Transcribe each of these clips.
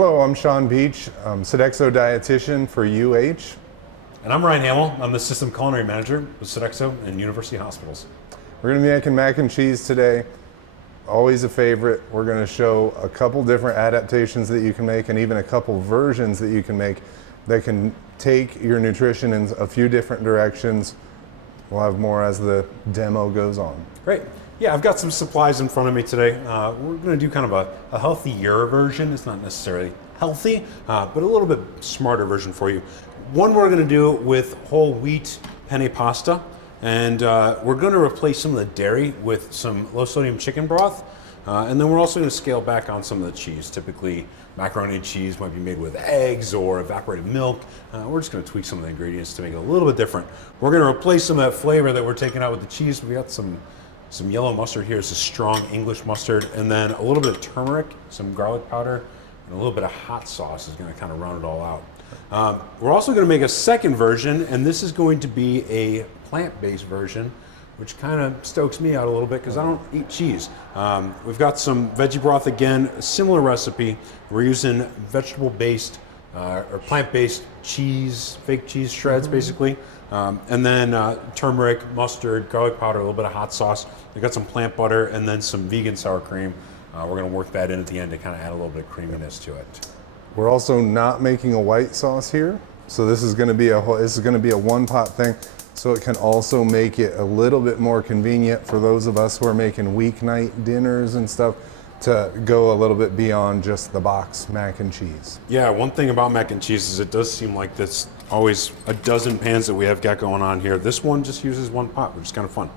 Hello, I'm Sean Beach. I'm Sodexo dietitian for UH. And I'm Ryan Hamel. I'm the System Culinary Manager with Sodexo and University Hospitals. We're going to be making mac and cheese today. Always a favorite. We're going to show a couple different adaptations that you can make and even a couple versions that you can make that can take your nutrition in a few different directions. We'll have more as the demo goes on. Great. Yeah, I've got some supplies in front of me today. We're going to do kind of a healthier version. It's not necessarily healthy, but a little bit smarter version for you. One we're going to do with whole wheat penne pasta, and we're going to replace some of the dairy with some low sodium chicken broth, and then we're also going to scale back on some of the cheese. Typically, macaroni and cheese might be made with eggs or evaporated milk. We're just going to tweak some of the ingredients to make it a little bit different. We're going to replace some of that flavor that we're taking out with the cheese. We got some yellow mustard here. It's a strong English mustard, and then a little bit of turmeric, some garlic powder, and a little bit of hot sauce is going to kind of round it all out. We're also going to make a second version, and this is going to be a plant-based version, which kind of stokes me out a little bit because I don't eat cheese. We've got some veggie broth again, a similar recipe. We're using vegetable-based or plant-based cheese, fake cheese shreds basically. And then turmeric, mustard, garlic powder, a little bit of hot sauce. We got some plant butter and then some vegan sour cream. We're going to work that in at the end to kind of add a little bit of creaminess to it. We're also not making a white sauce here, so this is going to be a one-pot thing. So it can also make it a little bit more convenient for those of us who are making weeknight dinners and stuff to go a little bit beyond just the box mac and cheese. Yeah, one thing about mac and cheese is it does seem like there's always a dozen pans that we have got going on here. This one just uses one pot, which is kind of fun.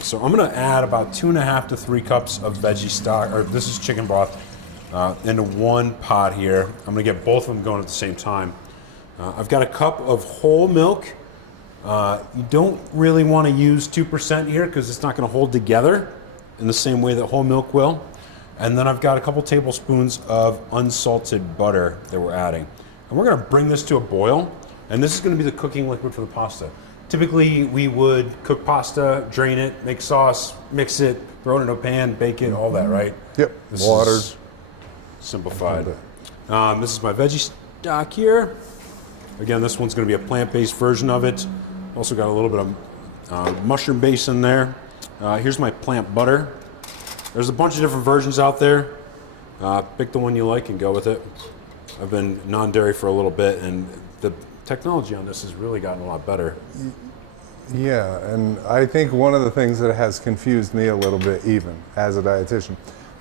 So I'm going to add about 2.5 to 3 cups of veggie stock, or this is chicken broth, into one pot here. I'm going to get both of them going at the same time. I've got a cup of whole milk. You don't really want to use 2% here because it's not going to hold together in the same way that whole milk will. And then I've got a couple tablespoons of unsalted butter that we're adding. And we're going to bring this to a boil, and this is going to be the cooking liquid for the pasta. Typically, we would cook pasta, drain it, make sauce, mix it, throw it in a pan, bake it, all that, right? Yep, This water. is simplified. This is my veggie stock here. Again, this one's going to be a plant-based version of it. Also got a little bit of mushroom base in there. Here's my plant butter. There's a bunch of different versions out there. Pick the one you like and go with it. I've been non-dairy for a little bit, and the technology on this has really gotten a lot better. Yeah, and I think one of the things that has confused me a little bit, even as a dietitian,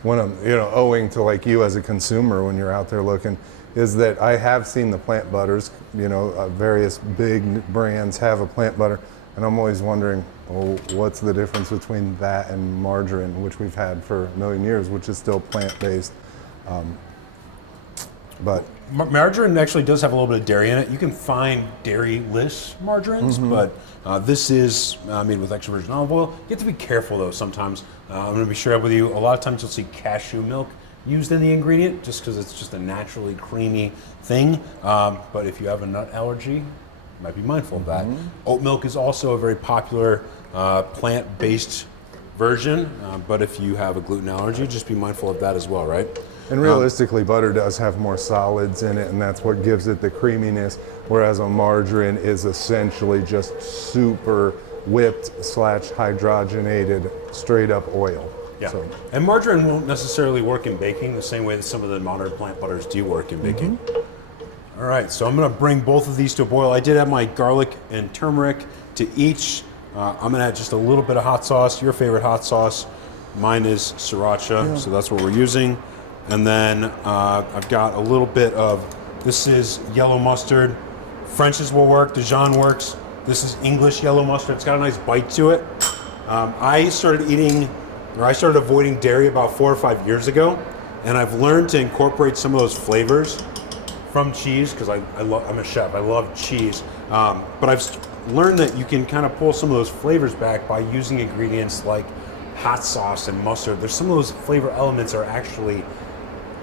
when I'm, owing to like you as a consumer when you're out there looking, is that I have seen the plant butters, various big brands have a plant butter, and I'm always wondering, well, what's the difference between that and margarine, which we've had for a million years, which is still plant-based. But margarine actually does have a little bit of dairy in it. You can find dairy-less margarines, but this is made with extra virgin olive oil. You have to be careful though sometimes. I'm going to be straight up with you. A lot of times you'll see cashew milk used in the ingredient just because it's just a naturally creamy thing. But if you have a nut allergy, you might be mindful of that. Oat milk is also a very popular plant-based version, but if you have a gluten allergy, just be mindful of that as well, right? And realistically, butter does have more solids in it, and that's what gives it the creaminess, whereas a margarine is essentially just super whipped / hydrogenated straight up oil. Yeah, So, and margarine won't necessarily work in baking the same way that some of the modern plant butters do work in baking. All right, so I'm gonna bring both of these to a boil. I did add my garlic and turmeric to each. I'm gonna add just a little bit of hot sauce, your favorite hot sauce. Mine is sriracha, so that's what we're using. And then I've got a little bit of, this is yellow mustard. French's will work, Dijon works. This is English yellow mustard. It's got a nice bite to it. I started avoiding dairy about 4 or 5 years ago, and I've learned to incorporate some of those flavors from cheese because I'm a chef. I love cheese, but I've learned that you can kind of pull some of those flavors back by using ingredients like hot sauce and mustard. There's some of those flavor elements are actually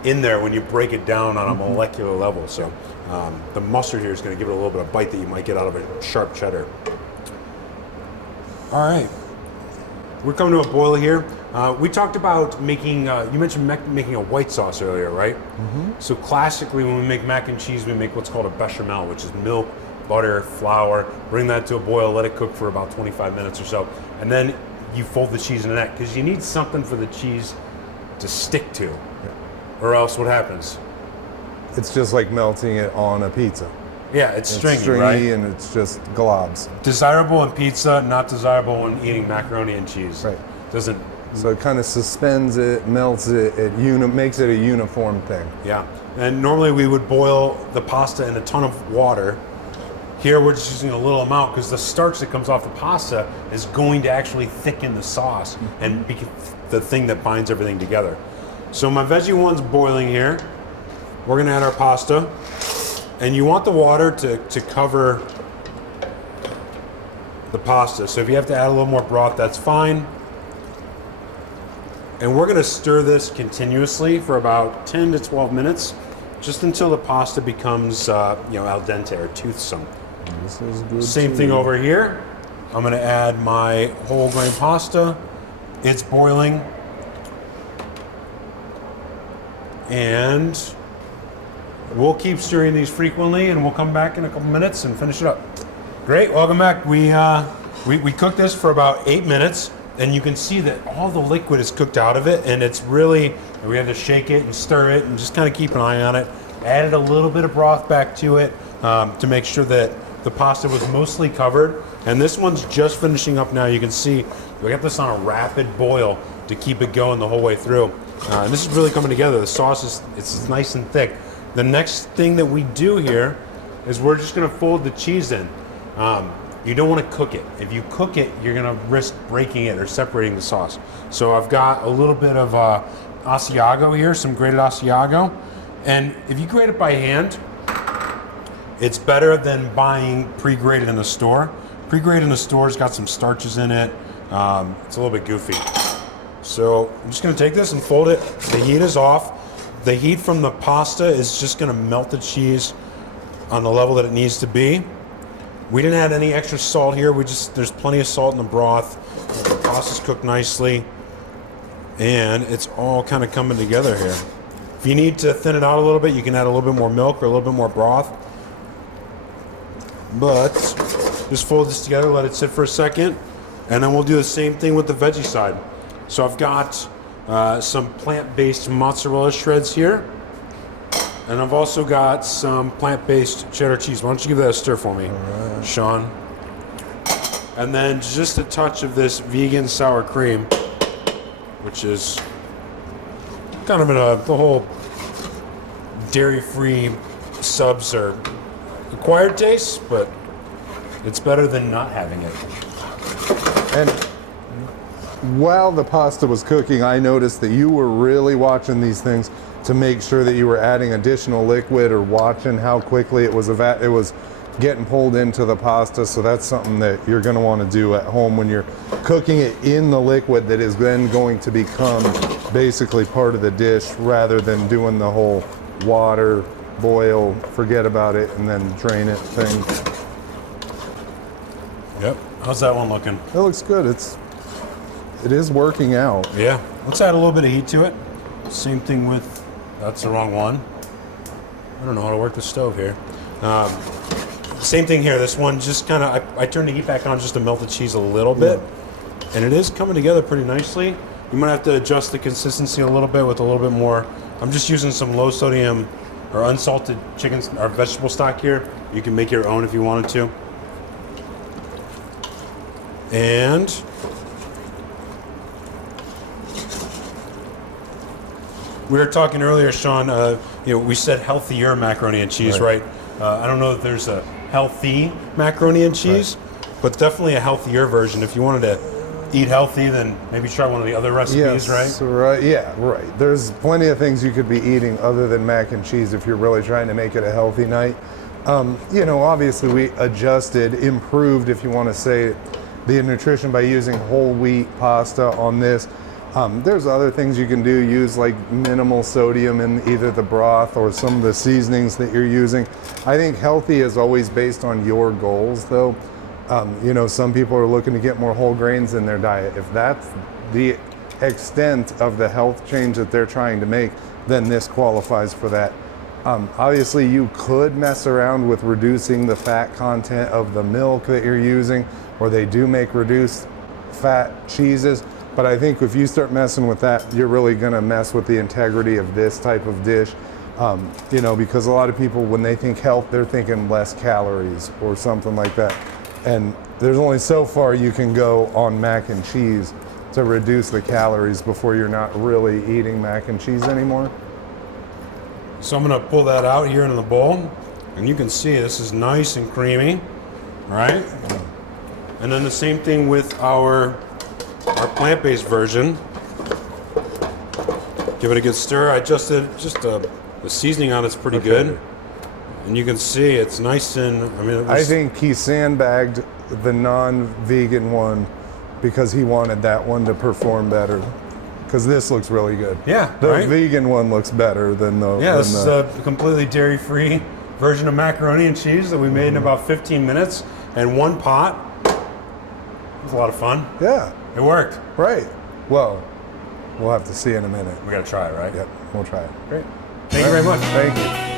in there when you break it down on a molecular level. So the mustard here is going to give it a little bit of bite that you might get out of a sharp cheddar. All right, we're coming to a boil here. We talked about making, you mentioned making a white sauce earlier, right? So classically when we make mac and cheese, we make what's called a bechamel, which is milk, butter, flour, bring that to a boil, let it cook for about 25 minutes or so. And then you fold the cheese into that because you need something for the cheese to stick to. Or else what happens? It's just like melting it on a pizza. Yeah, it's stringy, stringy, right? and it's just globs. Desirable in pizza, not desirable when eating macaroni and cheese. Right. Doesn't. So it kind of suspends it, melts it, makes it a uniform thing. Yeah. And normally we would boil the pasta in a ton of water. Here we're just using a little amount because the starch that comes off the pasta is going to actually thicken the sauce and be the thing that binds everything together. So my veggie one's boiling here. We're gonna add our pasta. And you want the water to cover the pasta. So if you have to add a little more broth, that's fine. And we're gonna stir this continuously for about 10 to 12 minutes, just until the pasta becomes al dente or toothsome. This is good. Same thing over here. I'm gonna add my whole grain pasta. It's boiling. And we'll keep stirring these frequently, and we'll come back in a couple minutes and finish it up. Great, welcome back. We cooked this for about 8 minutes, and you can see that all the liquid is cooked out of it, and it's really, we have to shake it and stir it and just kind of keep an eye on it. Added a little bit of broth back to it to make sure that the pasta was mostly covered. And this one's just finishing up now. You can see we got this on a rapid boil to keep it going the whole way through. And this is really coming together. The sauce it's nice and thick. The next thing that we do here is we're just gonna fold the cheese in. You don't wanna cook it. If you cook it, you're gonna risk breaking it or separating the sauce. So I've got a little bit of Asiago here, some grated Asiago. And if you grate it by hand, it's better than buying pre-grated in the store. Pre-grated in the store's got some starches in it. It's a little bit goofy. So I'm just gonna take this and fold it. The heat is off. The heat from the pasta is just gonna melt the cheese on the level that it needs to be. We didn't add any extra salt here. There's plenty of salt in the broth. The pasta's cooked nicely. And it's all kind of coming together here. If you need to thin it out a little bit, you can add a little bit more milk or a little bit more broth. But just fold this together, let it sit for a second, and then we'll do the same thing with the veggie side. So I've got some plant-based mozzarella shreds here, and I've also got some plant-based cheddar cheese. Why don't you give that a stir for me, Sean? And then just a touch of this vegan sour cream, which is kind of the whole dairy-free subs are acquired taste, but it's better than not having it. And while the pasta was cooking, I noticed that you were really watching these things to make sure that you were adding additional liquid or watching how quickly it was getting pulled into the pasta. So that's something that you're going to want to do at home when you're cooking it in the liquid that is then going to become basically part of the dish, rather than doing the whole water, boil, forget about it, and then drain it thing. Yep. How's that one looking? It looks good. It is working out. Yeah. Let's add a little bit of heat to it. Same thing with, that's the wrong one. I don't know how to work the stove here. Same thing here. This one just kind of, I turned the heat back on just to melt the cheese a little bit. And it is coming together pretty nicely. You might have to adjust the consistency a little bit with a little bit more. I'm just using some low sodium or unsalted chicken or vegetable stock here. You can make your own if you wanted to. And we were talking earlier, Sean, we said healthier macaroni and cheese, right? I don't know if there's a healthy macaroni and cheese, but definitely a healthier version. If you wanted to eat healthy, then maybe try one of the other recipes, right? Yeah, right. There's plenty of things you could be eating other than mac and cheese if you're really trying to make it a healthy night. Obviously we adjusted, improved, if you want to say, the nutrition by using whole wheat pasta on this. There's other things you can do, use like minimal sodium in either the broth or some of the seasonings that you're using. I think healthy is always based on your goals though. Some people are looking to get more whole grains in their diet. If that's the extent of the health change that they're trying to make, then this qualifies for that. Obviously, you could mess around with reducing the fat content of the milk that you're using, or they do make reduced fat cheeses. But I think if you start messing with that, you're really going to mess with the integrity of this type of dish. Because a lot of people, when they think health, they're thinking less calories or something like that. And there's only so far you can go on mac and cheese to reduce the calories before you're not really eating mac and cheese anymore. So I'm going to pull that out here into the bowl, and you can see this is nice and creamy, right? And then the same thing with our plant-based version. Give it a good stir. I adjusted the seasoning on it's pretty good, and you can see it's nice and I think he sandbagged the non-vegan one because he wanted that one to perform better. Because this looks really good. Yeah, the right? vegan one looks better than the. Yeah, this is a completely dairy-free version of macaroni and cheese that we made in about 15 minutes in one pot. It was a lot of fun. Yeah. It worked. Right. Well, we'll have to see in a minute. We got to try it, right? Yep, we'll try it. Great. Thank you very much. Thank you.